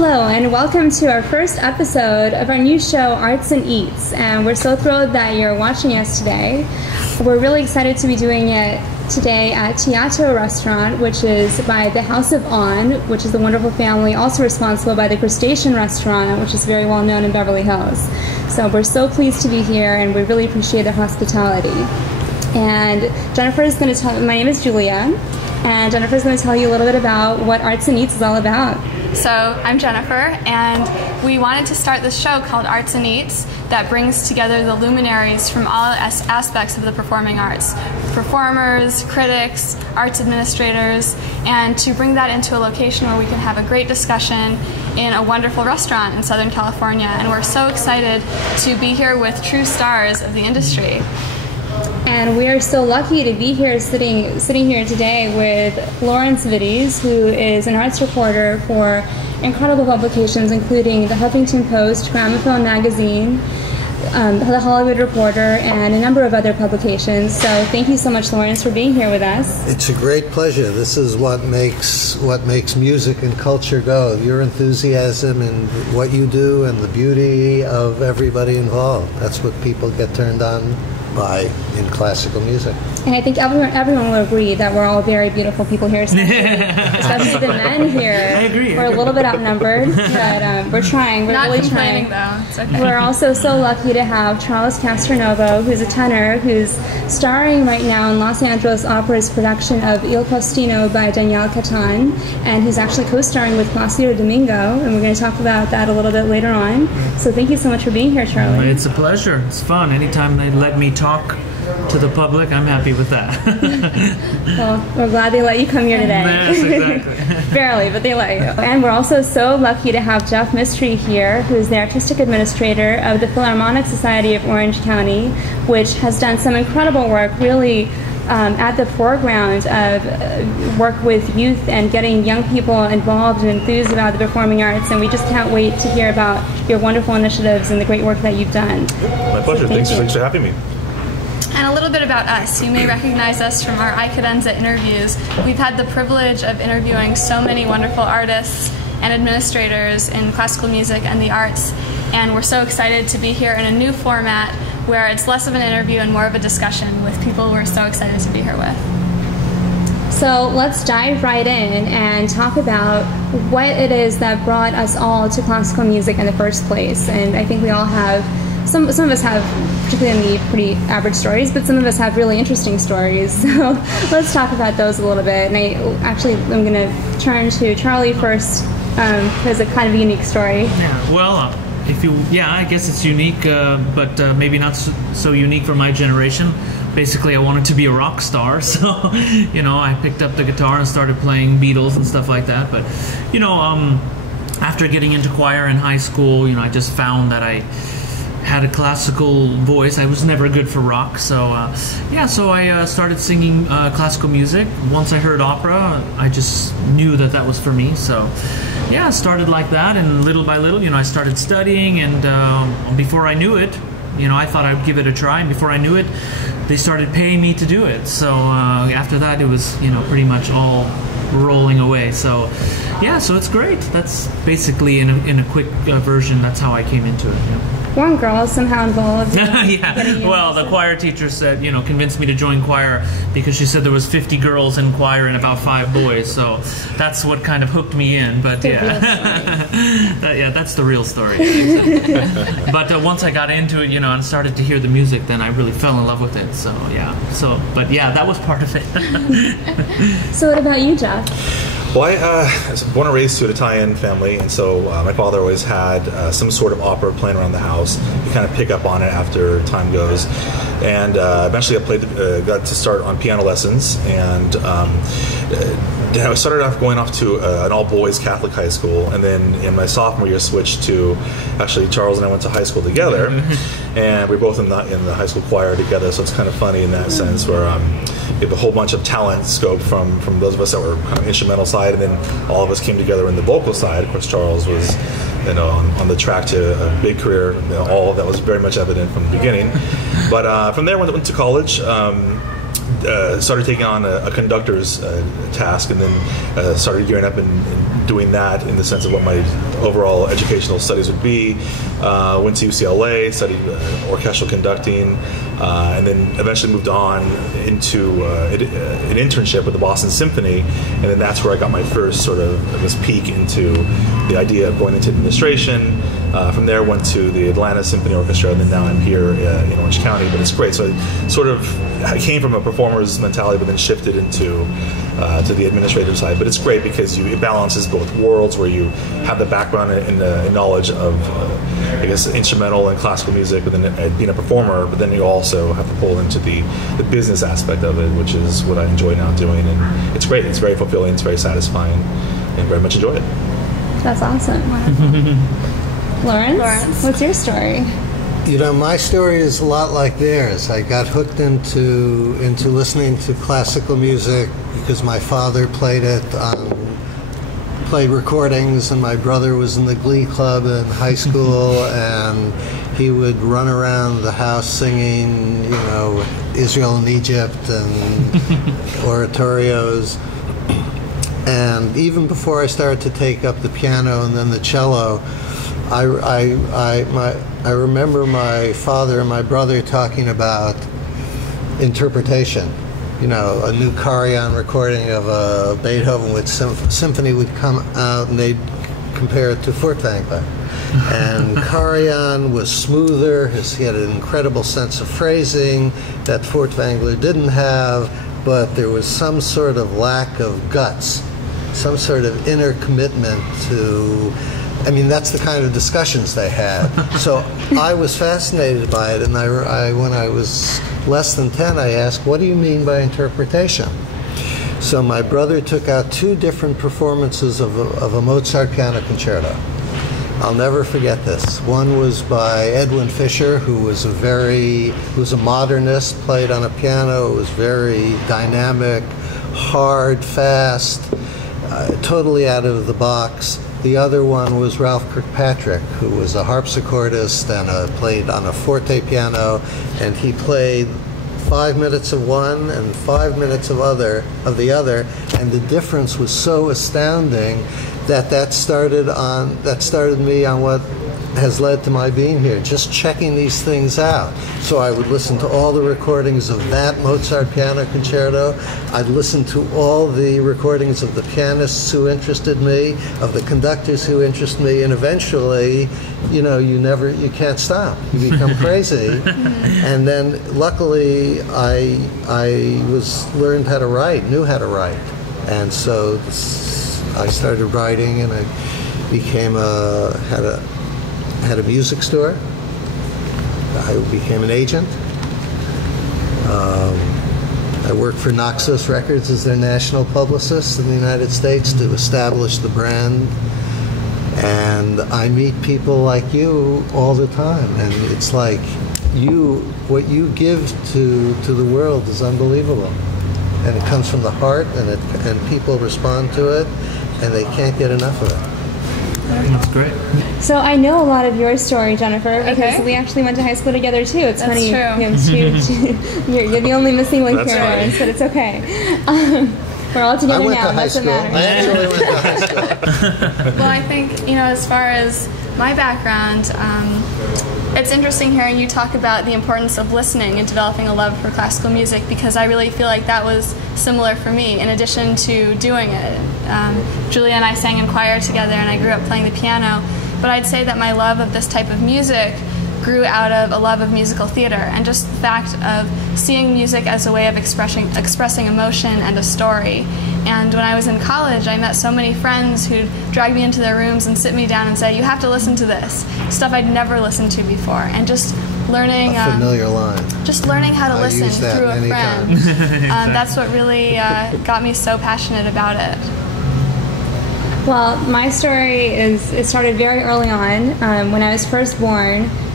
Hello and welcome to our first episode of our new show, Arts and Eats. And we're so thrilled that you're watching us today. We're really excited to be doing it today at Teatro Restaurant, which is by the House of On, which is the wonderful family also responsible by the Crustacean Restaurant, which is very well known in Beverly Hills. So we're so pleased to be here and we really appreciate the hospitality. And Jennifer is going to tell, my name is Julia, and Jennifer is going to tell you a little bit about what Arts and Eats is all about. So I'm Jennifer, and we wanted to start this show called Arts and Eats that brings together the luminaries from all aspects of the performing arts. Performers, critics, arts administrators, and to bring that into a location where we can have a great discussion in a wonderful restaurant in Southern California. And we're so excited to be here with true stars of the industry. And we are so lucky to be here sitting here today with Laurence VIttes, who is an arts reporter for incredible publications including the Huffington Post, Gramophone magazine, the Hollywood Reporter, and a number of other publications. So thank you so much, Laurence, for being here with us. It's a great pleasure. This is what makes music and culture go. Your enthusiasm and what you do and the beauty of everybody involved. That's what people get turned on by in classical music. And I think everyone will agree that we're all very beautiful people here, especially the men here. I agree. We're a little bit outnumbered, but we're trying. We're Not really complaining trying. though. It's okay. We're also so lucky to have Charles Castronovo, who's a tenor, who's starring right now in Los Angeles Opera's production of Il Postino by Daniel Catan, and he's actually co-starring with Placido Domingo, and we're going to talk about that a little bit later on. So thank you so much for being here, Charlie. It's a pleasure. It's fun. Anytime they let me talk to the public, I'm happy with that. Well, we're glad they let you come here today. Yes, exactly. Barely, but they let you. And we're also so lucky to have Jeff Mistri here, who is the artistic administrator of the Philharmonic Society of Orange County, which has done some incredible work, really at the foreground of work with youth and getting young people involved and enthused about the performing arts. And we just can't wait to hear about your wonderful initiatives and the great work that you've done. My pleasure. So Thanks for having me. And a little bit about us. You may recognize us from our iCadenza interviews. We've had the privilege of interviewing so many wonderful artists and administrators in classical music and the arts, and we're so excited to be here in a new format where it's less of an interview and more of a discussion with people we're so excited to be here with. So let's dive right in and talk about what it is that brought us all to classical music in the first place. And I think we all have, some of us have, particularly in the pretty average stories, but some of us have really interesting stories. So let's talk about those a little bit. And I'm going to turn to Charlie first, because it's a kind of unique story. Yeah, well, I guess it's unique, but maybe not so unique for my generation. Basically, I wanted to be a rock star, so, I picked up the guitar and started playing Beatles and stuff like that. But, after getting into choir in high school, I just found that I had a classical voice. I was never good for rock, so I started singing classical music. Once I heard opera, I just knew that was for me. So yeah, it started like that, and little by little, I started studying, and before I knew it, I thought I'd give it a try, and before I knew it, they started paying me to do it. So after that, it was pretty much all rolling away. So yeah, so it's great. That's basically in a quick version. That's how I came into it. One girl somehow involved. Yeah. Well, the choir teacher said, convinced me to join choir because she said there was 50 girls in choir and about 5 boys. So that's what kind of hooked me in. But that's the real story. But once I got into it, and started to hear the music, then I really fell in love with it. So yeah. But that was part of it. So what about you, Jeff? Well, I was born and raised to an Italian family, and so my father always had some sort of opera playing around the house. You kind of pick up on it after time goes. And eventually I got to start on piano lessons, and I started off going off to an all-boys Catholic high school, and then in my sophomore year switched to, actually Charles and I went to high school together, and we were both in the high school choir together, so it's kind of funny in that sense where we have a whole bunch of talent scope from those of us that were kind of instrumental side, and then all of us came together in the vocal side. Of course, Charles was on the track to a big career. All of that was very much evident from the beginning. But from there, went to college. started taking on a conductor's task, and then started gearing up and doing that in the sense of what my overall educational studies would be. Went to UCLA, studied orchestral conducting, and then eventually moved on into an internship with the Boston Symphony, and then that's where I got my first sort of this peek into the idea of going into administration. From there, went to the Atlanta Symphony Orchestra, and then now I'm here in Orange County. But it's great. So I came from a performer's mentality, but then shifted into to the administrative side. But it's great because it balances both worlds, where you have the background and knowledge of, I guess, instrumental and classical music, but then being a performer. But then you also have to pull into the business aspect of it, which is what I enjoy now doing. And it's great. It's very fulfilling. It's very satisfying, and very much enjoy it. That's awesome. Laurence, what's your story? You know, my story is a lot like theirs. I got hooked into listening to classical music because my father played it played recordings, and my brother was in the glee club in high school, and he would run around the house singing, you know, Israel and Egypt and oratorios. And even before I started to take up the piano and then the cello, I remember my father and my brother talking about interpretation. You know, a new Karajan recording of a Beethoven with symphony would come out, and they'd compare it to Furtwängler. And Karajan was smoother. He had an incredible sense of phrasing that Furtwängler didn't have, but there was some sort of lack of guts, some sort of inner commitment to. I mean, that's the kind of discussions they had. So I was fascinated by it, and when I was less than 10, I asked, what do you mean by interpretation? So my brother took out 2 different performances of a Mozart piano concerto. I'll never forget this. One was by Edwin Fischer, who was a modernist, played on a piano. It was very dynamic, hard, fast, totally out of the box. The other one was Ralph Kirkpatrick, who was a harpsichordist and played on a forte piano, and he played 5 minutes of one and 5 minutes of the other, and the difference was so astounding that started me on what has led to my being here, just checking these things out. So I would listen to all the recordings of that Mozart piano concerto. I'd listen to all the recordings of the pianists who interested me, of the conductors who interest me, and eventually, you know, you can't stop. You become crazy. And then luckily I learned how to write, knew how to write. And so I started writing, and I became had a music store. I became an agent. I worked for Naxos Records as their national publicist in the United States to establish the brand. And I meet people like you all the time, and it's like what you give to the world is unbelievable. And it comes from the heart, and people respond to it, and they can't get enough of it. That's great. So I know a lot of your story, Jennifer, because Okay. we actually went to high school together too. It's That's funny. true. You're the only missing link That's here, funny. Lawrence, but it's okay. We're all I together went now. to high That's what school. I matters. actually went to high school. Well, I think, you know, as far as my background, it's interesting hearing you talk about the importance of listening and developing a love for classical music, because I really feel like that was similar for me in addition to doing it. Julia and I sang in choir together, and I grew up playing the piano, but I'd say that my love of this type of music grew out of a love of musical theater and just the fact of seeing music as a way of expressing emotion and a story. And when I was in college, I met so many friends who'd drag me into their rooms and sit me down and say, you have to listen to this, stuff I'd never listened to before. And just learning A familiar line. just learning how to I listen used that through a many friend. That's what really got me so passionate about it. Well, my story it started very early on. When I was first born,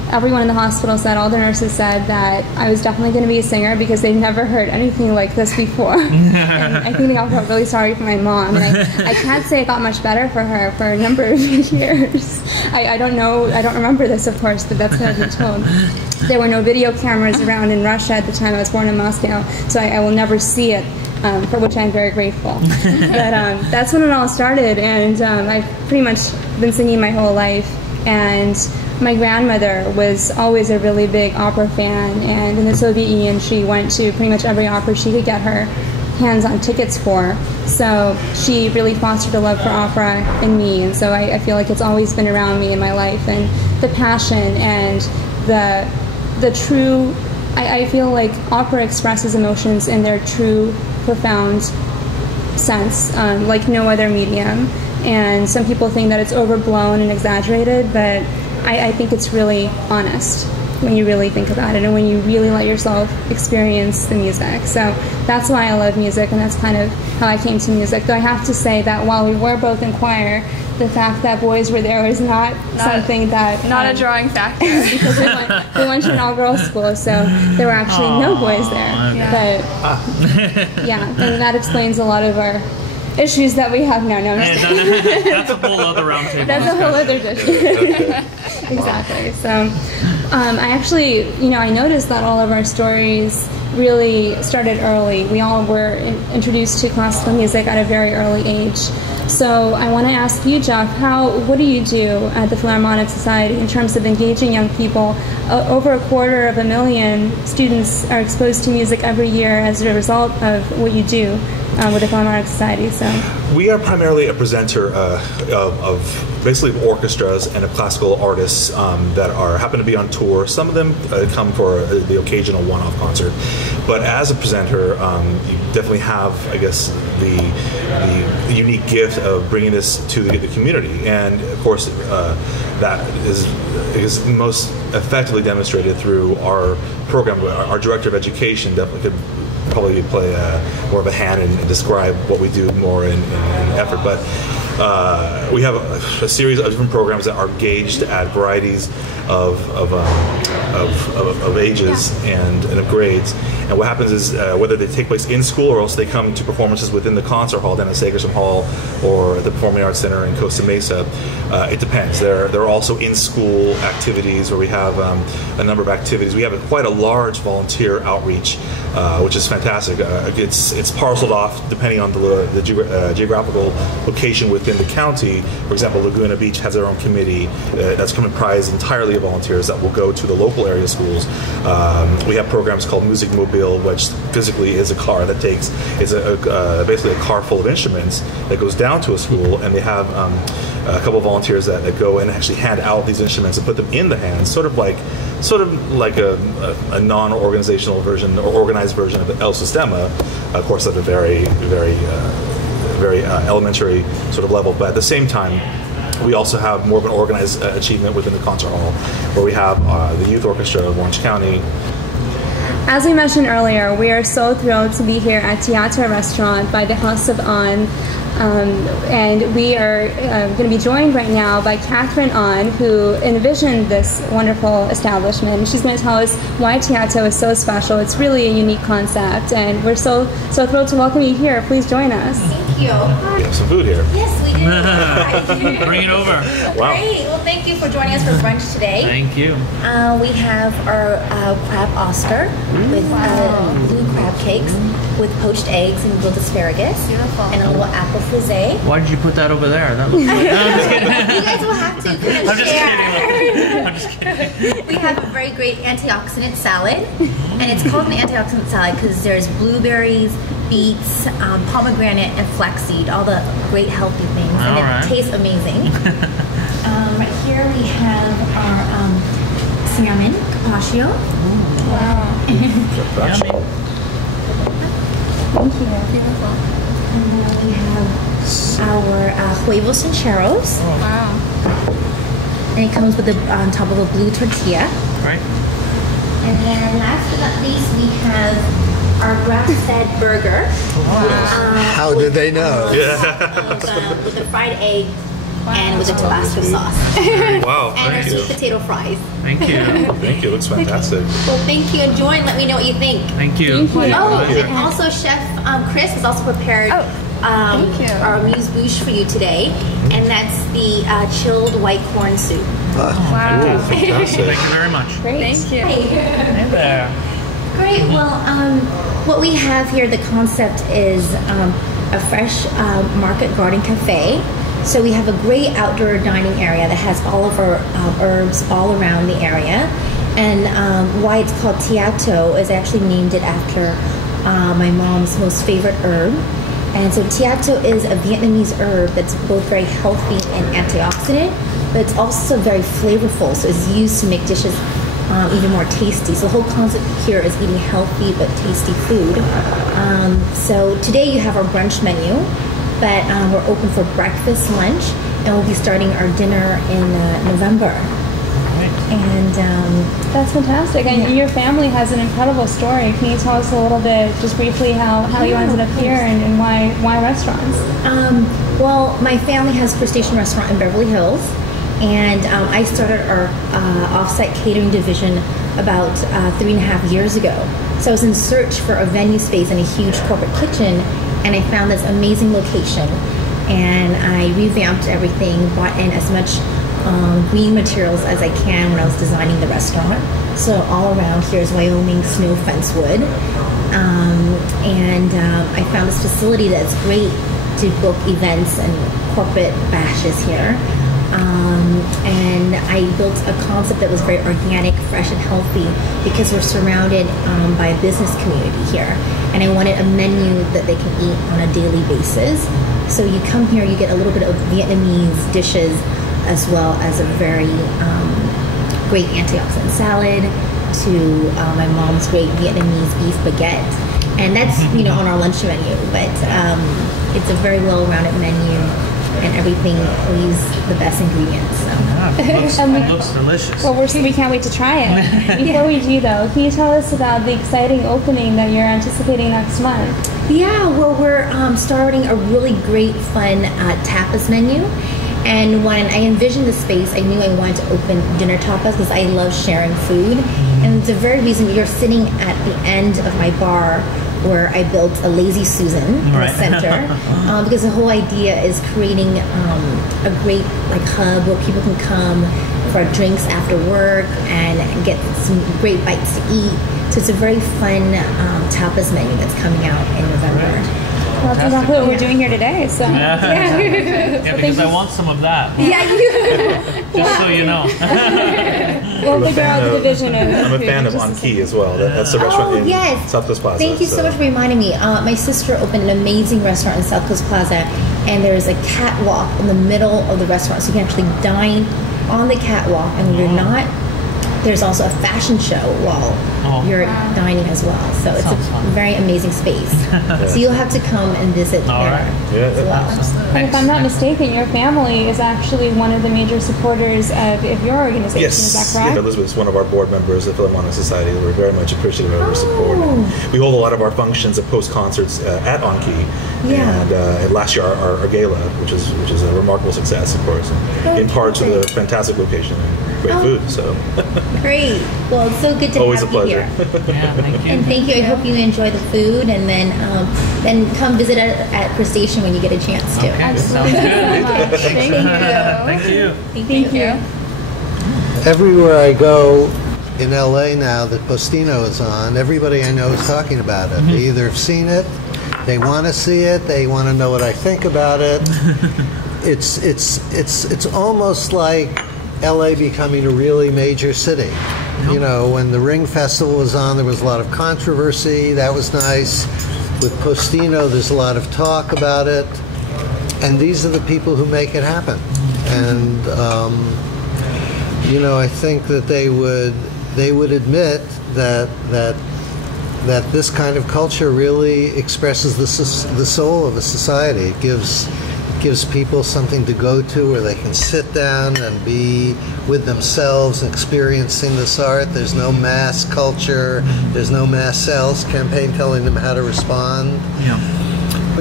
everyone in the hospital said, all the nurses said that I was definitely going to be a singer because they'd never heard anything like this before. And I think they all felt really sorry for my mom. And I can't say it got much better for her for a number of years. I don't know, I don't remember this, of course, but that's what I've been told. There were no video cameras around in Russia at the time. I was born in Moscow, so I will never see it, for which I'm very grateful. But that's when it all started, and I've pretty much been singing my whole life. And my grandmother was always a really big opera fan, and in the Soviet Union she went to pretty much every opera she could get her hands on tickets for. So she really fostered a love for opera in me, and so I feel like it's always been around me in my life. And the passion and the true, I feel like opera expresses emotions in their true, profound sense, like no other medium. And some people think that it's overblown and exaggerated, but I think it's really honest when you really think about it and when you really let yourself experience the music. So that's why I love music, and that's kind of how I came to music. Though I have to say that while we were both in choir, the fact that boys were there was not something that... Not a drawing factor. Because we went to an all-girls school, so there were actually no boys there. Yeah. But yeah, and that explains a lot of our issues that we have now. No, That's a whole other round table. That's a whole other discussion. Exactly. So I actually, I noticed that all of our stories really started early. We all were introduced to classical music at a very early age. So I want to ask you, Jeff, what do you do at the Philharmonic Society in terms of engaging young people? Over 250,000 students are exposed to music every year as a result of what you do with the Philharmonic Society. So we are primarily a presenter of basically orchestras and of classical artists that happen to be on tour. Some of them come for the occasional one-off concert, but as a presenter, you definitely have, I guess, the unique gift of bringing this to the community, and of course that is most effectively demonstrated through our program. Our director of education definitely could probably play more of a hand and describe what we do more in effort, but we have a series of different programs that are gauged at varieties of ages and of grades. And what happens is whether they take place in school or else they come to performances within the concert hall, Dennis Sagerson Hall, or the Performing Arts Center in Costa Mesa, it depends. There are also in-school activities where we have a number of activities. We have quite a large volunteer outreach, which is fantastic. It's parceled off depending on the geographical location within the county. For example, Laguna Beach has their own committee that's comprised entirely of volunteers that will go to the local area schools. We have programs called Music Mobile, which physically is a car that takes, basically a car full of instruments that goes down to a school, and they have a couple of volunteers that go and actually hand out these instruments and put them in the hands, sort of like a non-organizational version or organized version of El Sistema, of course, at a very elementary sort of level. But at the same time, we also have more of an organized achievement within the concert hall, where we have the youth orchestra of Orange County. As we mentioned earlier, we are so thrilled to be here at Teatro Restaurant by the House of On. And we are going to be joined right now by Catherine On, who envisioned this wonderful establishment. She's going to tell us why Teatro is so special. It's really a unique concept, and we're so thrilled to welcome you here. Please join us. Thank you. We have some food here. Yes, we do. Bring it over. Wow. Great. Well, thank you for joining us for brunch today. Thank you. We have our crab Oscar with blue crab cakes with poached eggs and grilled asparagus. Beautiful. And a little apple frisee. Why did you put that over there? That looks like... No, I'm just kidding. You guys will have to kind of I'm just share. kidding. I'm just kidding. We have a very great antioxidant salad, and it's called an antioxidant salad because there's blueberries, beets, pomegranate, and flaxseed, all the great healthy things, and it tastes amazing. Right here we have our salmon carpaccio. Wow. Yummy. Thank you. Beautiful. And then we have our huevos rancheros. Wow. And it comes with on top of a blue tortilla. Right. And then last but not least, we have our grass-fed burger. Wow. How did they know? With the fried egg and with a Tabasco sauce. Wow, And our thank sweet you. potato fries. Thank you. Thank you. Looks fantastic. Well, thank you. Enjoy and let me know what you think. Thank you. Thank you. Oh, Thank you. and also Chef Chris has also prepared thank you. our amuse-bouche for you today, and that's the chilled white corn soup. Wow. Fantastic. Thank you very much. Great. Thank you. Hey there. Great. Well, what we have here, the concept is a fresh market garden cafe. So we have a great outdoor dining area that has all of our herbs all around the area. And why it's called Tiato is actually named it after my mom's most favorite herb. And so Tiato is a Vietnamese herb that's both very healthy and antioxidant, but it's also very flavorful. So it's used to make dishes even more tasty. So the whole concept here is eating healthy but tasty food. So today you have our brunch menu, but we're open for breakfast, lunch, and we'll be starting our dinner in November. And That's fantastic. And your family has an incredible story. Can you tell us a little bit, just briefly, how you ended up here and why restaurants? Well, my family has a Crustacean restaurant in Beverly Hills, and I started our off-site catering division about 3.5 years ago. So I was in search for a venue space and a huge corporate kitchen, and I found this amazing location. And I revamped everything, brought in as much green materials as I can when I was designing the restaurant. So all around here is Wyoming snow fence wood. And I found this facility that's great to book events and corporate bashes here. And I built a concept that was very organic, fresh, and healthy because we're surrounded by a business community here. And I wanted a menu that they can eat on a daily basis. So you come here, you get a little bit of Vietnamese dishes as well as a very great antioxidant salad to my mom's great Vietnamese beef baguette. And that's, on our lunch menu, but it's a very well-rounded menu. And everything, we use the best ingredients. So. It looks delicious. Well, we can't wait to try it. Before we do, though, can you tell us about the exciting opening that you're anticipating next month? Yeah, well, we're starting a really great, fun tapas menu. And when I envisioned the space, I knew I wanted to open dinner tapas because I love sharing food. And the very reason you're sitting at the end of my bar where I built a Lazy Susan in the center, because the whole idea is creating a great hub where people can come for drinks after work and get some great bites to eat. So it's a very fun tapas menu that's coming out in November. Well, that's exactly what we're doing here today. So Yeah, because I want some of that. Just so you know. We'll figure out the division of I'm a fan of On Key as well. That's the restaurant in South Coast Plaza. Thank you so much for reminding me. My sister opened an amazing restaurant in South Coast Plaza, and there's a catwalk in the middle of the restaurant, so you can actually dine on the catwalk. And when you're not, there's also a fashion show while you're dining as well. So it's a very amazing space. So you'll have to come and visit there as well. And if I'm not mistaken, your family is actually one of the major supporters of your organization. Yes. Is that correct? Elizabeth is one of our board members of the Philharmonic Society. We're very much appreciative of her support. We hold a lot of our functions at post-concerts at On Key. And last year, our gala, which is a remarkable success, of course, in part to the fantastic location and great food. So Great. Well, it's so good to always have a pleasure. you here. Thank you. And thank you. I hope you enjoy the food, and then come visit at Crustacean when you get a chance to. Okay, sounds good. Thank you. Thank you. Thank you. Everywhere I go in LA now that Postino is on, everybody I know is talking about it. They either have seen it, they want to see it, they want to know what I think about it. It's almost like LA becoming a really major city. You know, when the Ring Festival was on, there was a lot of controversy. That was nice. With Postino, there's a lot of talk about it. And these are the people who make it happen. And, I think that they would admit that this kind of culture really expresses the soul of a society. It gives people something to go to where they can sit down and be with themselves experiencing this art. There's no mass culture. There's no mass sales campaign telling them how to respond. Yeah.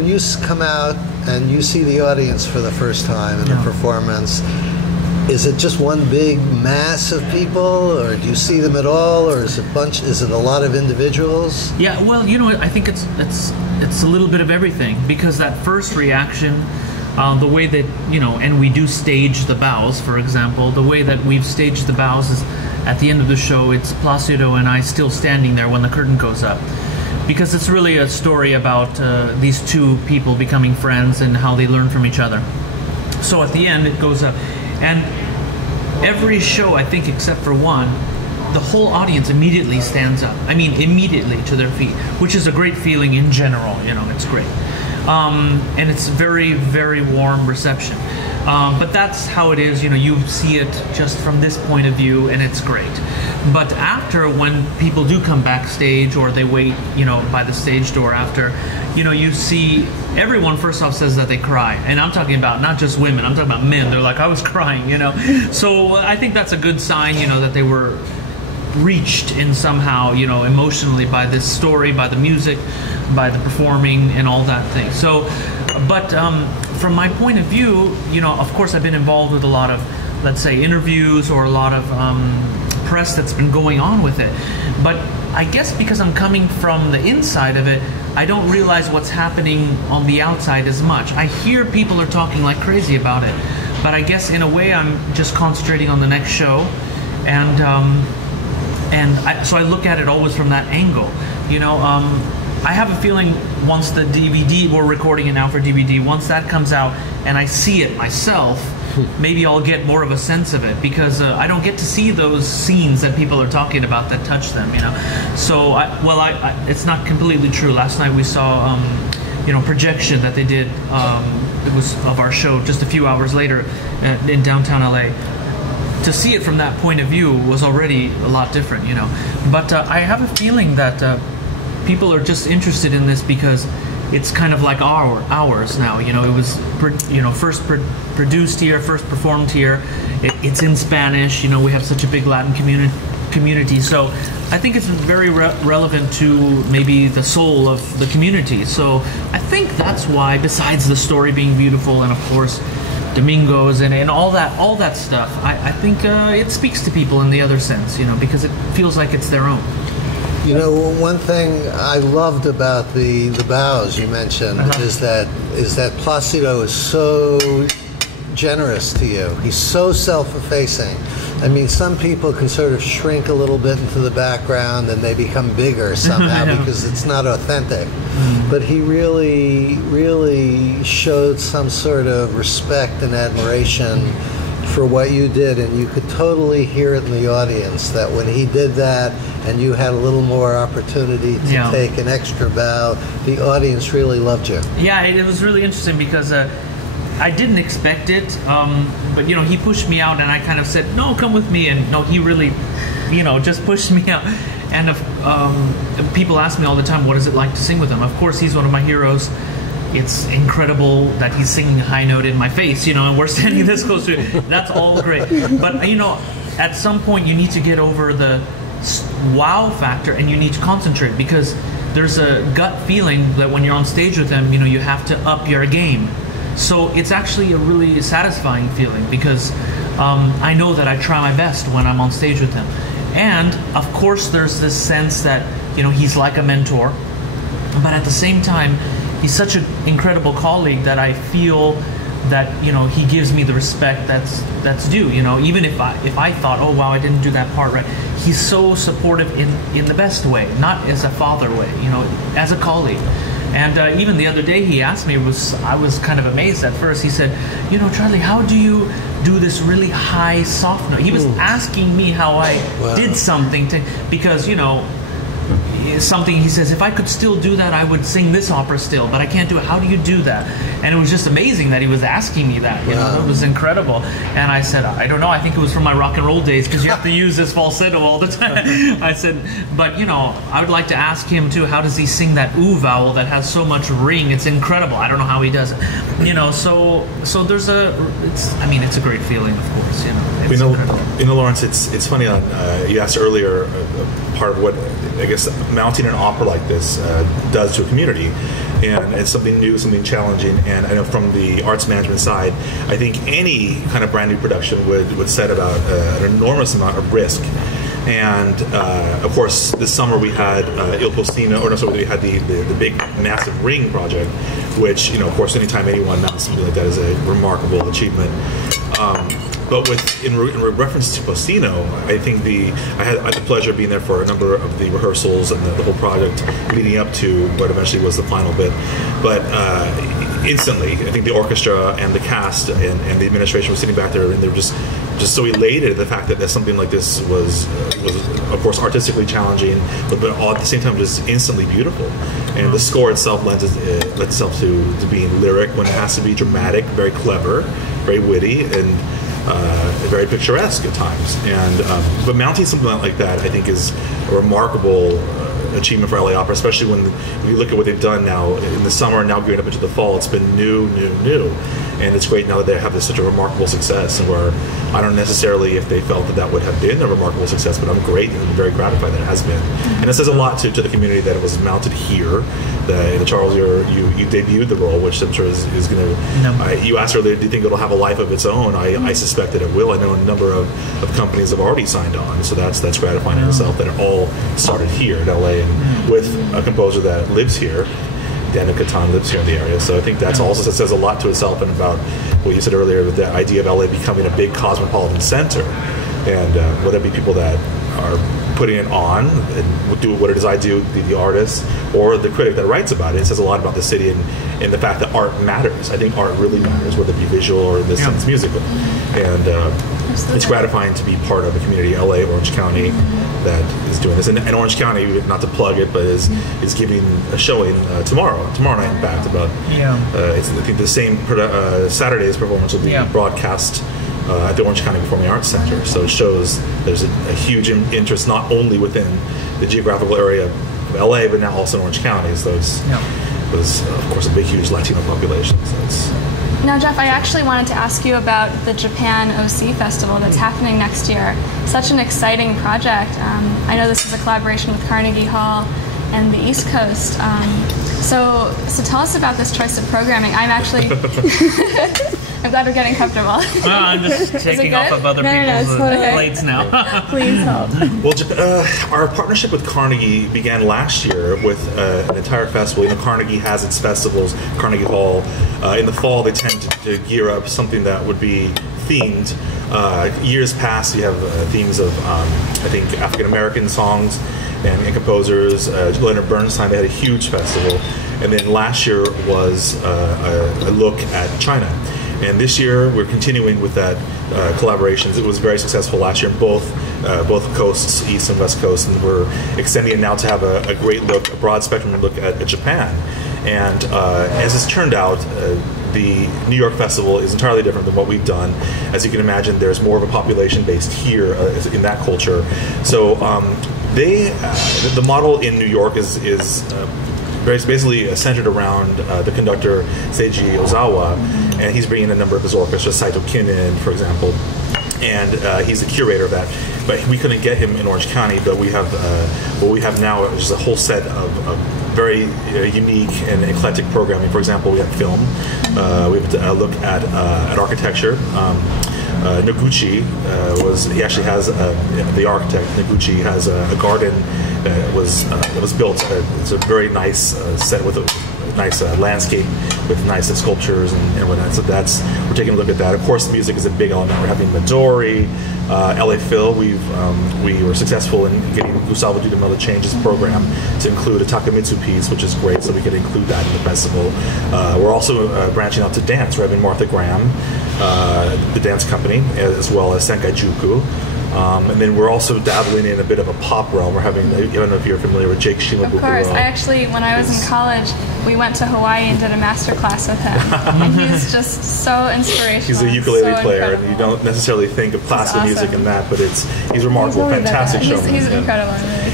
when you come out and you see the audience for the first time in a performance, is it just one big mass of people, or do you see them at all, or is it a lot of individuals? Yeah, well, I think it's a little bit of everything, because that first reaction, the way that, and we do stage the bows, for example, the way that we've staged the bows is at the end of the show, it's Placido and I still standing there when the curtain goes up. Because it's really a story about these two people becoming friends and how they learn from each other. So at the end, it goes up. And every show, I think, except for one, the whole audience immediately stands up. I mean, immediately to their feet, which is a great feeling in general. It's great. And it's very, very warm reception. But that's how it is. You see it just from this point of view, and it's great. But after, when people do come backstage or they wait, by the stage door after, you see everyone first off says that they cry. And I'm talking about not just women, I'm talking about men. They're like, I was crying, So I think that's a good sign, that they were reached in somehow, emotionally by this story, by the music, by the performing and all that thing. So, but from my point of view, of course I've been involved with a lot of, let's say, interviews or a lot of press that's been going on with it. But I guess because I'm coming from the inside of it, I don't realize what's happening on the outside as much. I hear people are talking like crazy about it, but I guess in a way I'm just concentrating on the next show, and so I look at it always from that angle. I have a feeling once the DVD, we're recording it now for DVD, once that comes out and I see it myself, maybe I'll get more of a sense of it, because I don't get to see those scenes that people are talking about that touch them, So, it's not completely true. Last night we saw, projection that they did, it was of our show just a few hours later in downtown LA. To see it from that point of view was already a lot different, But I have a feeling that people are just interested in this because it's kind of like ours now. It was first produced here, first performed here. It's in Spanish. We have such a big Latin community. So I think it's very relevant to maybe the soul of the community. So I think that's why, besides the story being beautiful and of course Domingos and all that stuff, I think it speaks to people in the other sense, because it feels like it's their own. One thing I loved about the bows you mentioned is that Placido is so generous to you. He's so self-effacing. I mean, some people can sort of shrink a little bit into the background and they become bigger somehow because it's not authentic. But he really, really showed some sort of respect and admiration for what you did, and you could totally hear it in the audience that when he did that and you had a little more opportunity to take an extra bow, the audience really loved you. Yeah, it was really interesting because I didn't expect it, but he pushed me out and I kind of said, no, come with me, and no, he really just pushed me out. And people ask me all the time, what is it like to sing with him? Of course, he's one of my heroes. It's incredible that he's singing a high note in my face, and we're standing this close to it. That's all great. But, at some point you need to get over the wow factor and you need to concentrate, because there's a gut feeling that when you're on stage with him, you have to up your game. So it's actually a really satisfying feeling, because I know that I try my best when I'm on stage with him. And, of course, there's this sense that, he's like a mentor, but at the same time, he's such an incredible colleague that I feel that he gives me the respect that's due. Even if I thought, oh wow, I didn't do that part right, he's so supportive in the best way, not as a father way, as a colleague. And even the other day he asked me, I was kind of amazed at first. He said, Charlie, how do you do this really high soft note? He was asking me how I did something because something, he says, if I could still do that, I would sing this opera still, but I can't do it. How do you do that? And it was just amazing that he was asking me that. It was incredible. And I said, I don't know, I think it was from my rock and roll days, because you have to use this falsetto all the time. I said, but I would like to ask him too, how does he sing that ooh vowel that has so much ring? It's incredible. I don't know how he does it. So there's it's a great feeling, of course. Laurence, it's funny. You asked earlier, part of what I guess mounting an opera like this does to a community, and it's something new, something challenging. And I know from the arts management side, I think any kind of brand new production would set about an enormous amount of risk. And of course, this summer we had Il Postino, or no, sorry, we had the big, massive Ring project, which, of course, anytime anyone mounts something like that is a remarkable achievement. But in reference to Postino, I think I had the pleasure of being there for a number of the rehearsals and the whole project leading up to what eventually was the final bit. But instantly, I think the orchestra and the cast and the administration were sitting back there, and they were just so elated at the fact that something like this was of course artistically challenging, but at the same time just instantly beautiful. And the score itself lends itself to being lyric when it has to be dramatic, very clever, very witty, and very picturesque at times. And but mounting something like that, I think, is a remarkable achievement for LA Opera, especially when you look at what they've done now in the summer and now going up into the fall. It's been new, and it's great now that they have such a remarkable success. And where I don't necessarily if they felt that would have been a remarkable success, but I'm great and very gratified that it has been. And it says a lot to the community that it was mounted here. Charles, you debuted the role, which I'm sure is going to. You asked earlier, do you think it'll have a life of its own? I suspect that it will. I know a number of companies have already signed on, so that's gratifying in itself that it all started here in LA and with a composer that lives here. Daniel Catan lives here in the area, so I think that's also says a lot to itself and about what you said earlier with the idea of LA becoming a big cosmopolitan center, and whether it be people that are putting it on and do what it is I do, the artist, or the critic that writes about it. It says a lot about the city and the fact that art matters. I think art really matters, whether it be visual or in this sense musical. And it's gratifying to be part of a community, LA, Orange County, that is doing this. And Orange County, not to plug it, but is giving a showing tomorrow night, in fact, about it's, I think the same Saturday's performance will be broadcast at the Orange County Performing Arts Center. So it shows there's a huge interest not only within the geographical area of LA, but now also in Orange County. So it's of course a big, huge Latino population. So now, Jeff, I actually wanted to ask you about the Japan OC Festival that's happening next year. Such an exciting project. I know this is a collaboration with Carnegie Hall and the East Coast. So tell us about this choice of programming. I'm actually... I'm glad we're getting comfortable. I'm just taking off of other people's plates now. Please help. Well, our partnership with Carnegie began last year with an entire festival. Carnegie has its festivals, Carnegie Hall. In the fall, they tend to gear up something that would be themed. Years past, you have themes of, I think, African-American songs and composers. Leonard Bernstein, they had a huge festival. And then last year was a look at China. And this year, we're continuing with that collaborations. It was very successful last year in both coasts, East and West Coast, and we're extending it now to have a great look, a broad spectrum look at Japan. And as it's turned out, the New York Festival is entirely different than what we've done. As you can imagine, there's more of a population based here in that culture. So the model in New York is basically centered around the conductor Seiji Ozawa, and he's bringing a number of his orchestra, Saito Kinen, for example, and he's the curator of that. But we couldn't get him in Orange County, but we have what we have now is a whole set of very unique and eclectic programming. For example, we have film, we have a look at architecture. Noguchi he actually has the architect Noguchi has a garden that was built. It's a very nice set with a nice landscape with nice sculptures and whatnot. So we're taking a look at that. Of course, the music is a big element. We're having Midori, LA Phil. We were successful in getting Gustavo Dudamel to change his program to include a Takemitsu piece, which is great. So we can include that in the festival. We're also branching out to dance. We're having Martha Graham, the dance company, as well as Senkai Juku. And then we're also dabbling in a bit of a pop realm. We're having, I don't know if you're familiar with Jake Shimabukuro. Of course. I actually, when I was in college, we went to Hawaii and did a master class with him. And he's just so inspirational. He's a ukulele player, and you don't necessarily think of classical music in that, but he's remarkable, fantastic showman. He's incredible. Really.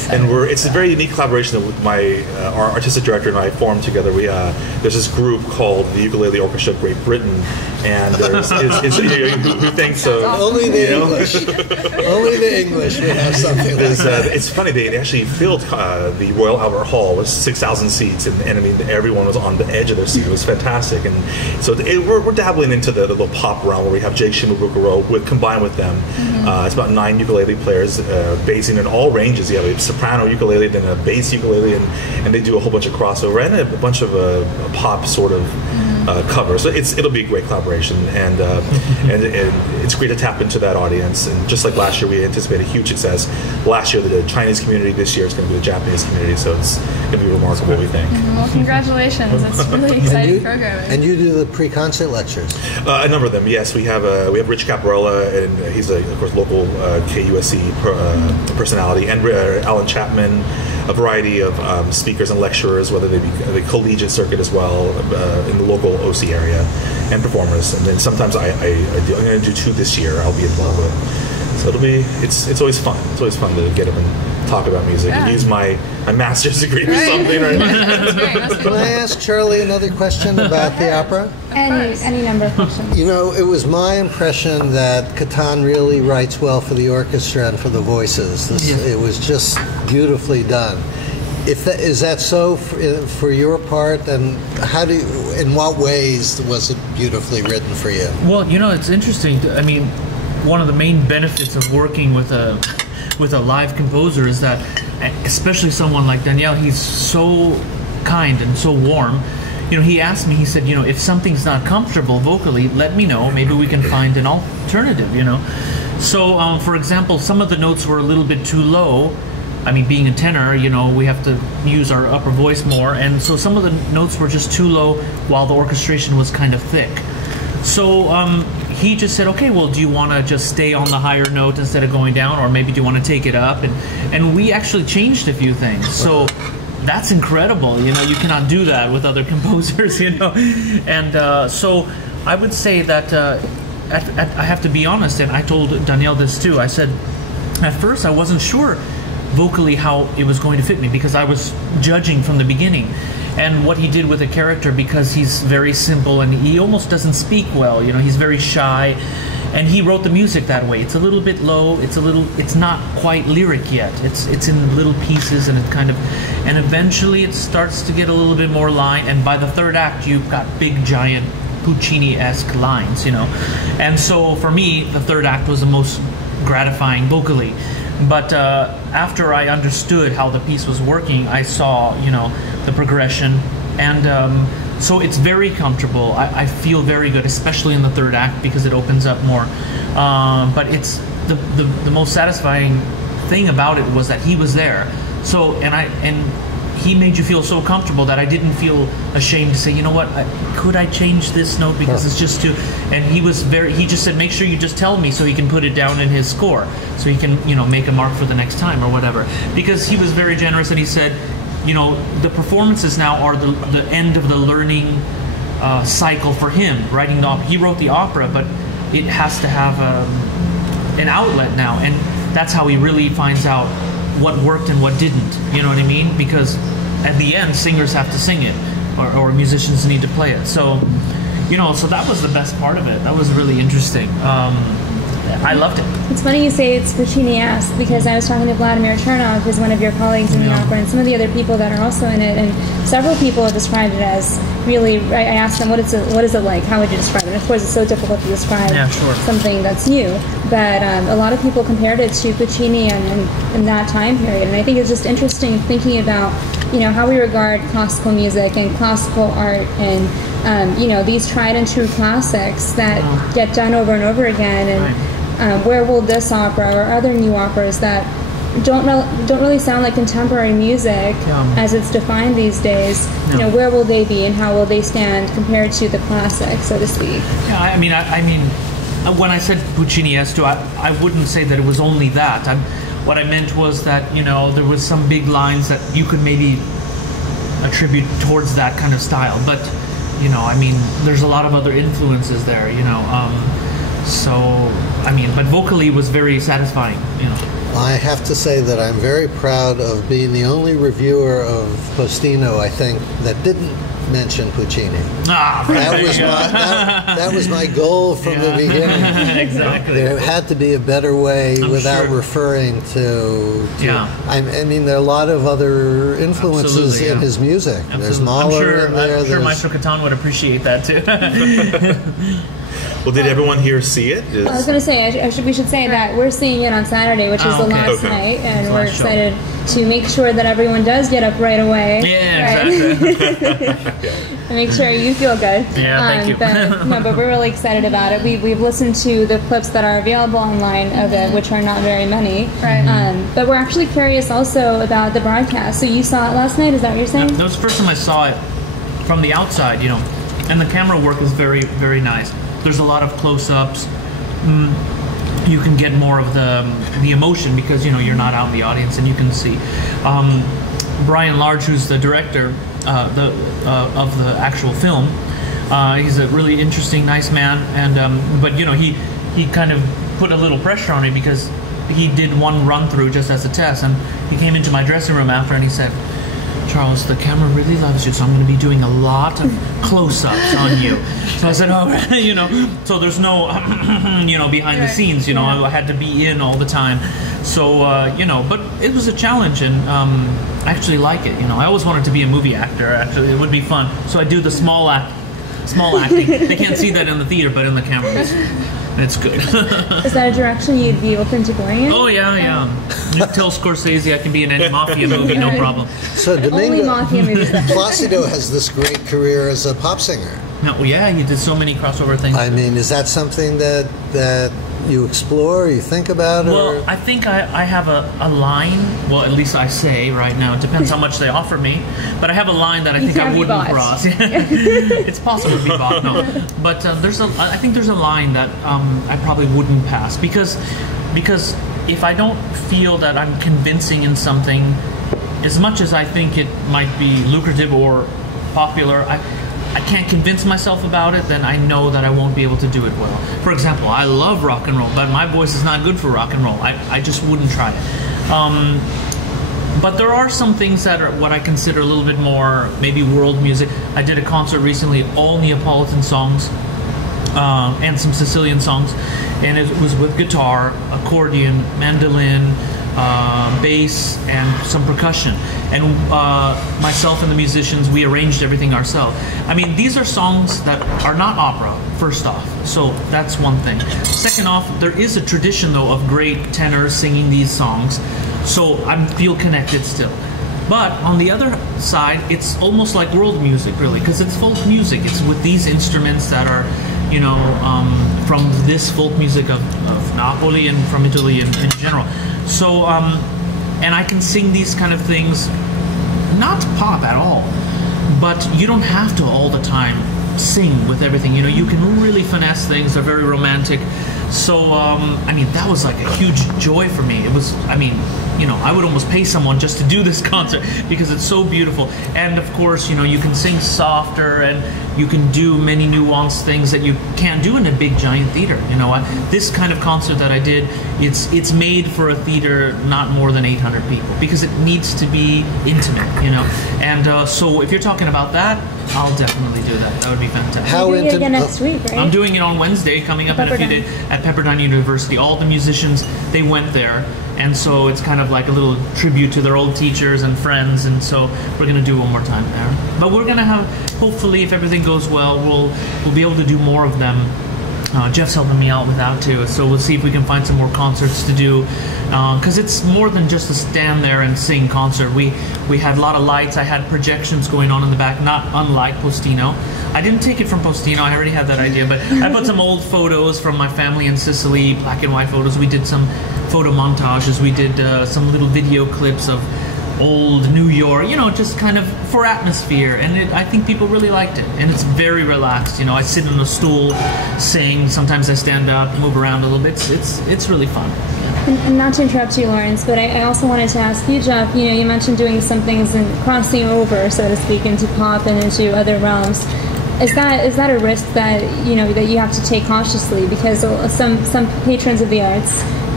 excited. And it's a very unique collaboration that with my our artistic director and I formed together. There's this group called the Ukulele Orchestra of Great Britain, and there's who thinks so. Only the English. Only the English would have something like that. It's funny, they actually filled the Royal Albert Hall with 6,000 seats, and I mean everyone was on the edge of their seat. It was fantastic, and so we're dabbling into the little pop realm where we have Jake Shimabukuro combined with them. It's about 9 ukulele players, basing in all ranges. You have a soprano ukulele, then a bass ukulele, and they do a whole bunch of crossover and a bunch of pop sort of covers. So it'll be a great collaboration, and it's great to tap into that audience. And just like last year, we anticipate a huge success. Last year, the Chinese community. This year, it's going to be the Japanese community. So it's going to be remarkable, we think. Well, congratulations! It's really exciting programming. And you do the pre-concert lectures. A number of them, yes. We have Rich Caparella, and he's of course local KUSC personality, and Alan Chapman, a variety of speakers and lecturers, whether they be the collegiate circuit as well in the local OC area, and performers. And then sometimes I'm going to do 2 this year. I'll be involved with. So it's always fun. It's always fun to get up and talk about music and use my master's degree for something. Right? Can I ask Charlie another question about the opera? Any number of questions. You know, it was my impression that Catan really writes well for the orchestra and for the voices. It was just beautifully done. Is that so for your part, and in what ways was it beautifully written for you? Well, it's interesting. I mean, one of the main benefits of working with a live composer is that, especially someone like Daniel, he's so kind and so warm. He asked me, he said, if something's not comfortable vocally, let me know. Maybe we can find an alternative, So, for example, some of the notes were a little bit too low. I mean, being a tenor, we have to use our upper voice more. And so some of the notes were just too low while the orchestration was kind of thick. So he just said, okay, well, do you want to just stay on the higher note instead of going down? Or maybe do you want to take it up? And we actually changed a few things. So that's incredible. You cannot do that with other composers, And so I would say that I have to be honest, and I told Danielle this too. I said, at first I wasn't sure vocally how it was going to fit me because I was judging from the beginning. And what he did with the character, because he's very simple and he almost doesn't speak well, he's very shy, and he wrote the music that way. It's a little bit low, it's not quite lyric yet. It's in little pieces, and and eventually it starts to get a little bit more line, and by the 3rd act you've got big giant Puccini-esque lines, And so for me, the 3rd act was the most gratifying vocally. But after I understood how the piece was working, I saw, the progression, and so it's very comfortable. I feel very good, especially in the 3rd act because it opens up more. But it's the most satisfying thing about it was that he was there. So and he made you feel so comfortable that I didn't feel ashamed to say, what, could I change this note because it's just too. And he just said, make sure you just tell me so he can put it down in his score, so he can make a mark for the next time or whatever. Because he was very generous, and he said, the performances now are the end of the learning cycle for him. Writing he wrote the opera, but it has to have an outlet now, and that's how he really finds out what worked and what didn't. You know what I mean? Because at the end, singers have to sing it, or musicians need to play it. So, so that was the best part of it. That was really interesting. I loved it. It's funny you say it's Puccini-esque, because I was talking to Vladimir Chernick, who's one of your colleagues in the opera, and some of the other people that are also in it, and several people have described it as really. I asked them, what is it like? How would you describe it? And of course, it's so difficult to describe something that's new, but a lot of people compared it to Puccini in that time period, and I think it's just interesting thinking about how we regard classical music and classical art, and these tried and true classics that get done over and over again, and where will this opera or other new operas that don't really sound like contemporary music as it's defined these days, where will they be and how will they stand compared to the classic, so to speak? Yeah, I mean, when I said Puccini-esque, I wouldn't say that it was only that. What I meant was that, there was some big lines that you could maybe attribute towards that kind of style, but there's a lot of other influences there, So, but vocally it was very satisfying, I have to say that I'm very proud of being the only reviewer of Postino, I think, that didn't mention Puccini. That was my goal from the beginning. Exactly. There had to be a better way without referring to I mean, there are a lot of other influences in his music. Absolutely. There's Mahler in there. I'm sure Maestro Catan would appreciate that too. Well, did everyone here see it? I was going to say, we should say that we're seeing it on Saturday, which is the last night, and we're excited to make sure that everyone does get up right away. Yeah, exactly. And make sure you feel good. Yeah, thank you. But we're really excited about it. We've listened to the clips that are available online of it, which are not very many. Right. But we're actually curious also about the broadcast. So you saw it last night, is that what you're saying? That was the first time I saw it from the outside, and the camera work is very, very nice. There's a lot of close-ups. You can get more of the emotion because you're not out in the audience and you can see. Brian Large, who's the director of the actual film, he's a really interesting, nice man, and but he kind of put a little pressure on me because he did one run through just as a test, and he came into my dressing room after and he said, "Charles, the camera really loves you, so I'm going to be doing a lot of close-ups on you." So I said, "Oh, so there's no, behind the scenes, I had to be in all the time." So, but it was a challenge, and I actually like it. I always wanted to be a movie actor. Actually, it would be fun. So I do the small acting. They can't see that in the theater, but in the camera, it's good. Is that a direction you'd be open to going in? Oh yeah. You tell Scorsese I can be in any mafia movie, no problem. So only mafia movies. Placido has this great career as a pop singer. No, he did so many crossover things. I mean, is that something that you explore, you think about? Well, I think I have a line, well, at least I say right now, it depends how much they offer me, but I have a line that I think I wouldn't cross. It's possible to be bought, no. But I think there's a line that I probably wouldn't pass, because if I don't feel that I'm convincing in something, as much as I think it might be lucrative or popular, I can't convince myself about it, then I know that I won't be able to do it well. For example, I love rock and roll, but my voice is not good for rock and roll. I just wouldn't try it. But there are some things that are what I consider a little bit more maybe world music. I did a concert recently, all Neapolitan songs and some Sicilian songs, and it was with guitar, accordion, mandolin, bass, and some percussion. And myself and the musicians, we arranged everything ourselves. I mean, these are songs that are not opera, first off. So that's one thing. Second off, there is a tradition, though, of great tenors singing these songs. So I feel connected still. But on the other side, it's almost like world music, really, because it's folk music. It's with these instruments that are, from this folk music of Napoli and from Italy in general. So, and I can sing these kind of things, not pop at all, but you don't have to all the time sing with everything. You can really finesse things. They're very romantic. So, I mean, that was like a huge joy for me. It was, I would almost pay someone just to do this concert because it's so beautiful. And of course, you can sing softer and you can do many nuanced things that you can't do in a big giant theater. This kind of concert that I did, it's made for a theater not more than 800 people because it needs to be intimate, And so if you're talking about that, I'll definitely do that. That would be fantastic. How intimate? You're doing it again next week, right? I'm doing it on Wednesday, coming up in a few days at Pepperdine University. All the musicians, they went there, and so it's kind of like a little tribute to their old teachers and friends, and so we're going to do one more time there. But we're going to have, hopefully, if everything goes well, we'll be able to do more of them. Jeff's helping me out with that too, so we'll see if we can find some more concerts to do, because it's more than just a stand there and sing concert. We had a lot of lights. I had projections going on in the back, not unlike Postino. I didn't take it from Postino. I already had that idea, but I put some old photos from my family in Sicily, black and white photos. We did some photo montages. We did some little video clips of old New York, just kind of for atmosphere, and I think people really liked it, and it's very relaxed. I sit on a stool, sing. Sometimes I stand up, move around a little bit. It's really fun. Yeah. And not to interrupt you, Laurence, but I also wanted to ask you, Jeff. You mentioned doing some things and crossing over, so to speak, into pop and into other realms. Is that a risk that that you have to take cautiously, because some patrons of the arts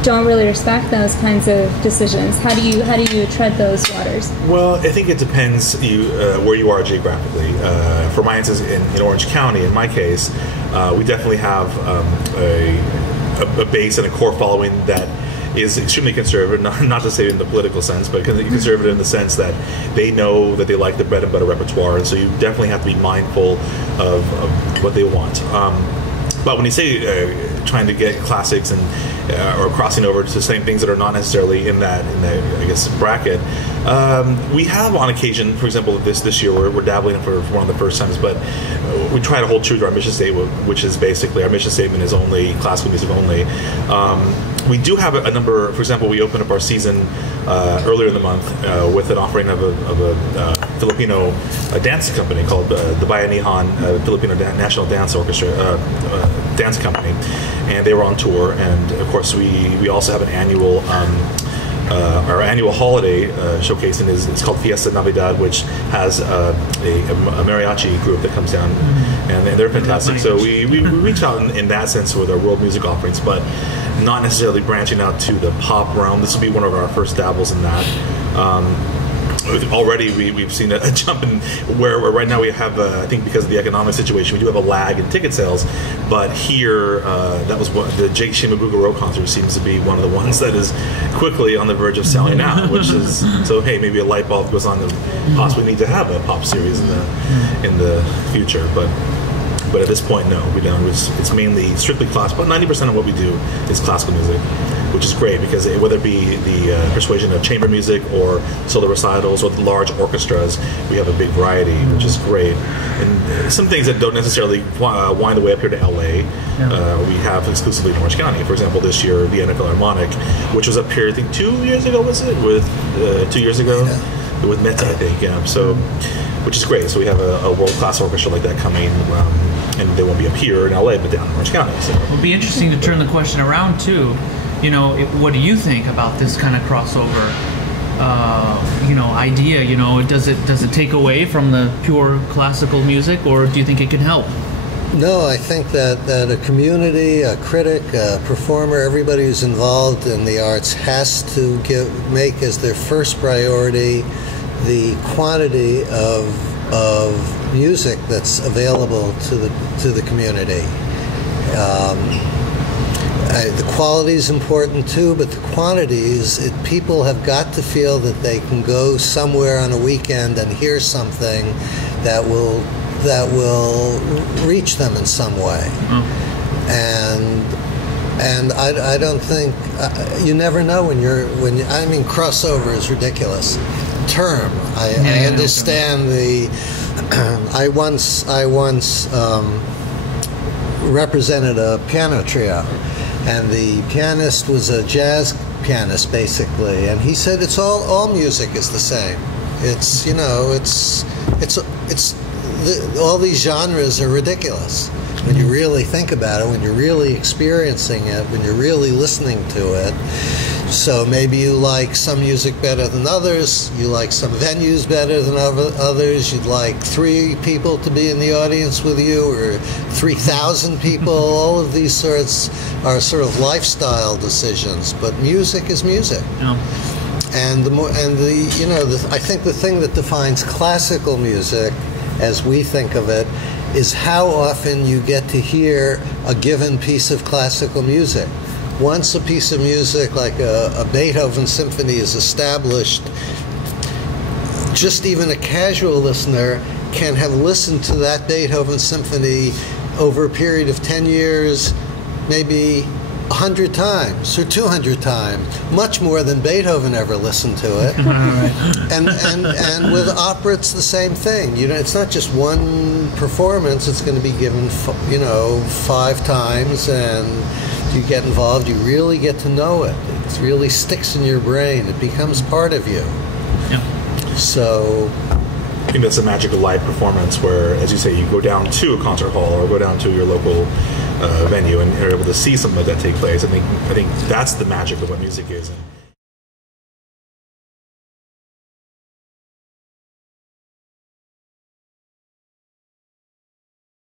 don't really respect those kinds of decisions? How do you tread those waters? Well, I think it depends where you are geographically. For my instance, in Orange County, in my case, we definitely have a base and a core following that is extremely conservative, not to say in the political sense, but conservative in the sense that they know that they like the bread and butter repertoire, and so you definitely have to be mindful of what they want. But when you say trying to get classics and or crossing over to same things that are not necessarily in that I guess bracket, we have on occasion, for example, this year we're dabbling for one of the first times, but we try to hold true to our mission statement, which is basically our mission statement is only classical music only. We do have a number. For example, we opened up our season earlier in the month with an offering of a Filipino dance company called the Bayanihan Filipino National Dance Orchestra dance company, and they were on tour. And of course, we also have an annual. Our annual holiday showcasing is called Fiesta Navidad, which has a mariachi group that comes down, and they're fantastic. So we reach out in that sense with our world music offerings, but not necessarily branching out to the pop realm. This will be one of our first dabbles in that. Already we've seen a jump in where right now we have I think because of the economic situation we do have a lag in ticket sales, but here that was what the Jake Shimabukuro concert seems to be one of the ones that is quickly on the verge of selling out, which is so hey, maybe a light bulb goes on to possibly need to have a pop series in the future, but at this point no, we don't. It's mainly strictly classical. About 90% of what we do is classical music, which is great because whether it be the persuasion of chamber music or solo recitals or the large orchestras, we have a big variety, which is great. And some things that don't necessarily wind the way up here to LA, we have exclusively in Orange County. For example, this year, Vienna Philharmonic, which was up here, I think 2 years ago, was it? With 2 years ago? Yeah. With Meta, I think, yeah. So, which is great. So we have a world-class orchestra like that coming, and they won't be up here in LA, but down in Orange County. So. It'll be interesting to turn the question around, too. You know, what do you think about this kind of crossover, idea? You know, does it take away from the pure classical music, or do you think it can help? No, I think that a community, a critic, a performer, everybody who's involved in the arts has to make as their first priority the quantity of music that's available to the community. The quality is important too, but the quantities, people have got to feel that they can go somewhere on a weekend and hear something that will reach them in some way. And I don't think you never know when I mean, crossover is ridiculous term. I understand the. I once represented a piano trio. And the pianist was a jazz pianist, basically, and he said it's all music is the same. It's all these genres are ridiculous when you really think about it, when you're really experiencing it, when you're really listening to it. So maybe you like some music better than others, you like some venues better than others, you'd like 3 people to be in the audience with you or 3,000 people. All of these sorts are sort of lifestyle decisions, but music is music. Yeah. And I think the thing that defines classical music as we think of it is how often you get to hear a given piece of classical music. Once a piece of music like a Beethoven symphony is established, just even a casual listener can have listened to that Beethoven symphony over a period of 10 years, maybe 100 times or 200 times, much more than Beethoven ever listened to it. and with opera, it's the same thing. It's not just one performance. It's going to be given, 5 times, and you get involved, you really get to know it. It really sticks in your brain. It becomes part of you. Yeah. So I think that's the magic of live performance, where, as you say, you go down to a concert hall or go down to your local venue and you're able to see something like that take place. I think that's the magic of what music is.